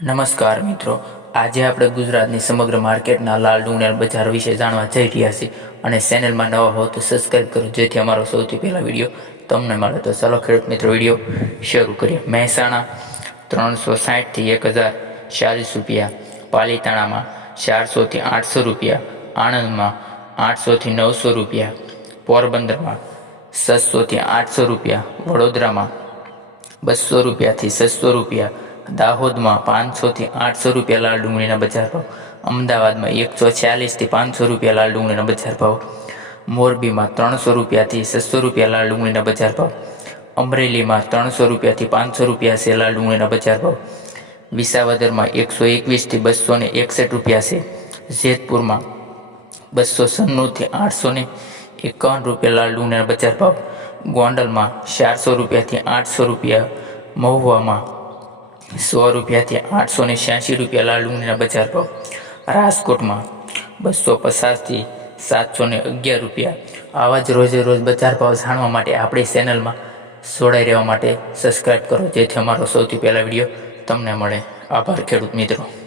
નમસ્કાર મિત્રો. આજે આપણે ગુજરાતની સમગ્ર માર્કેટના લાલ ડુંગર બજાર વિશે જાણવા જઈ રહ્યા છીએ અને ચેનલમાં નવા હો તો સબસ્ક્રાઈબ કરો, જેથી અમારો સૌથી પહેલા વીડિયો તમને મળે. તો ચાલો ખેડૂત મિત્રો, વીડિયો શરૂ કરીએ. મહેસાણા ત્રણસો સાઠથી એક હજાર ચાલીસ રૂપિયા, પાલીતાણામાં ચારસોથી આઠસો રૂપિયા, આણંદમાં આઠસોથી નવસો રૂપિયા, પોરબંદરમાં છસોથી આઠસો રૂપિયા, વડોદરામાં બસો રૂપિયાથી છસો રૂપિયા દાહોદમાં પાંચસોથી આઠસો રૂપિયા લાલ ડુંગળીના બજાર ભાવ. અમદાવાદમાં એકસો છ્યાલીસથી પાંચસો રૂપિયા લાલ ડુંગળીના બજાર ભાવ. મોરબીમાં ત્રણસો રૂપિયાથી છસો રૂપિયા લાલ ડુંગળીના બજાર ભાવ. અમરેલીમાં ત્રણસો રૂપિયાથી પાંચસો રૂપિયા છે લાલ ડુંગળીના બજાર ભાવ. વિસાવદરમાં એકસો એકવીસથી બસો ને એકસઠ રૂપિયા છે. જેતપુરમાં બસો સન્નુંથી આઠસો ને એકાવન રૂપિયા લાલ ડુંગળીના બજાર ભાવ. ગોંડલમાં ચારસો રૂપિયાથી આઠસો રૂપિયા. મહુવામાં સો રૂપિયાથી આઠસો ને છ્યાસી રૂપિયા લાલ ડુંગળીના બજાર ભાવ. રાજકોટમાં બસો પચાસથી સાતસો ને અગિયાર રૂપિયા. આવા જ રોજે રોજ બજાર ભાવ જાણવા માટે આપણી ચેનલમાં જોડાઈ રહેવા માટે સબસ્ક્રાઈબ કરો. જેથી અમારો સૌથી પહેલાં વીડિયો તમને મળે. આભાર ખેડૂત મિત્રો.